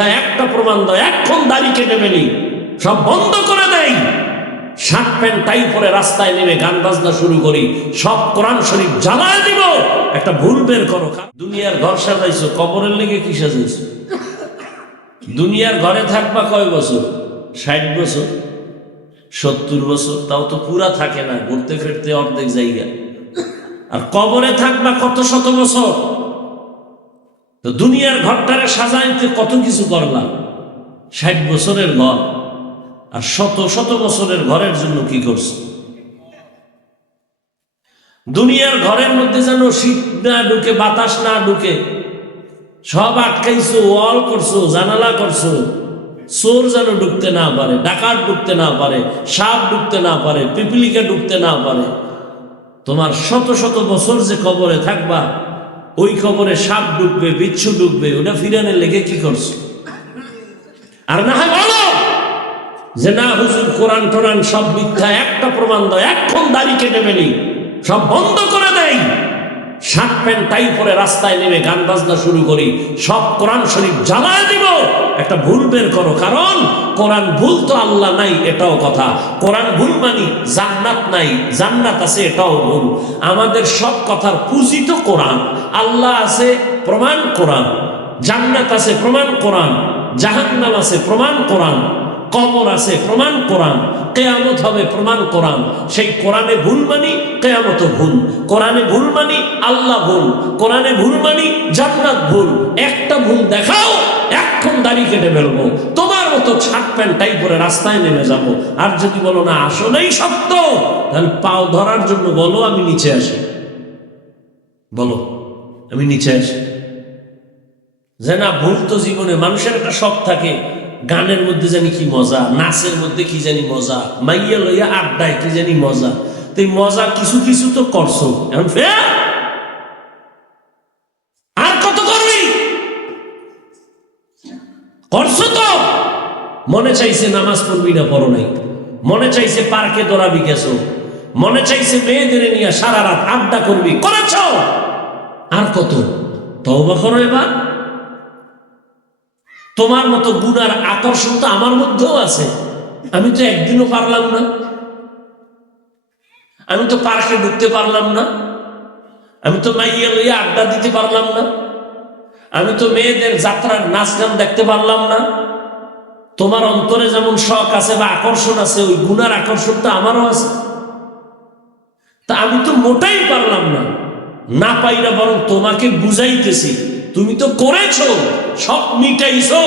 মিথ্যা একটা প্রমাণ দাও, এখন দাড়ি কেটে ফেলি, সব বন্ধ করে দেই, শার্ট প্যান্ট টাই পরে রাস্তায় নেমে গান বাজনা শুরু করি, সব কোরআন শরীফ জ্বালায় দিব, একটা ভুল বের করো। দুনিয়ার ঘর সাজাইছো, কবরের লেগে কি সাজাইছো? দুনিয়ার ঘরে থাকবা কয় বছর? 60 বছর, 70 বছর, তাও তো পুরা থাকে না, ঘুরতে ফিরতে অর্ধেক জায়গা। আর কবরে থাকবা কত শত বছর। তো দুনিয়ার ঘরটারে সাজাইতে কত কিছু করলাম, 60 বছরের ঘর, আর শত শত বছরের ঘরের জন্য কি করছো? দুনিয়ার ঘরের মধ্যে যেন শীত না ঢুকে, বাতাস না ঢুকে, সব আটকাইছো, ওয়াল করছো, জানালা করছো, চোর যেন ঢুকতে না পারে, ডাকাত ঢুকতে না পারে, সাপ ঢুকতে না পারে, পিপিলিকা ঢুকতে না পারে। তোমার শত শত বছর যে কবরে থাকবা, ওই কবরে সাপ ঢুকবে, বিচ্ছু ঢুকবে, ওটা ফিরানের লেগে কি করছো? আর না হয় বলো যে না হুজুর, কোরআন টোরান সব মিথ্যা, একটা প্রমাণ দাও, এখন দাড়ি কেটে ফেলি, সব বন্ধ করে দেই, শার্ট প্যান্ট টাই পরে রাস্তায় নেমে গান বাজনা শুরু করি, সব কোরআন শরীফ জ্বালায় দিব, একটা ভুল বের করো। কারণ কোরআন ভুল তো আল্লাহ নাই, এটাও কথা। কোরআন ভুল মানি জান্নাত নাই, জান্নাত আছে, এটাও ভুল। আমাদের সব কথার পুঁজি তো কোরআন। আল্লাহ আছে, প্রমাণ কোরআন। জান্নাত আছে, প্রমাণ কোরআন। জাহান্নাম আছে, প্রমাণ কোরআন। কবর আছে, প্রমাণ কোরআন। কিয়ামত হবে, প্রমাণ কোরআন। সেই কোরআনে ভুল মানি, কিয়ামত ভুল। কোরআনে ভুল মানি, আল্লাহ ভুল। কোরআনে ভুল মানি, জান্নাত ভুল। একটা ভুল দেখাও, এখন দাড়ি কেটে ফেলবো, তোমার মতো শার্ট প্যান্ট টাই পরে রাস্তায় নেমে যাব। আর যদি বলো না আসলেই সত্য, তাহলে পাও ধরার জন্য বলো আমি নিচে আসি, বলো আমি নিচে আসি। যে না ভুল তো জীবনে মানুষের একটা শখ থাকে, গানের মধ্যে জানি কি মজা, নাচের মধ্যে কি জানি মজা, মাইয়া লইয়া আড্ডায় কি জানি মজা। তো এই মজা কিছু কিছু তো করছো, এখন ফের আর কত করবি? করছো তো। মনে চাইছে নামাজ পড়বি না, পড়ো নাই। মনে চাইছে পার্কে দৌড়াবি, গেছো। মনে চাইছে মেয়েদের নিয়ে সারা রাত আড্ডা করবি, করেছ। আর কত? তওবা করো এবার। তোমার মতো গুনার আকর্ষণ তো আমার মধ্যেও আছে। আমি তো একদিনও পারলাম না, আমি তো পার্কে ঢুকতে পারলাম না, আমি তো মাইয়া লইয়া আড্ডা দিতে পারলাম না, আমি তো মেয়েদের যাত্রার নাচ গান দেখতে পারলাম না। তোমার অন্তরে যেমন শখ আছে বা আকর্ষণ আছে, ওই গুনার আকর্ষণটা আমারও আছে। তা আমি তো মোটাই পারলাম না, না পাইরা বরং তোমাকে বুঝাইতেছি, তুমি তো করেছো, সব মিটাইছো।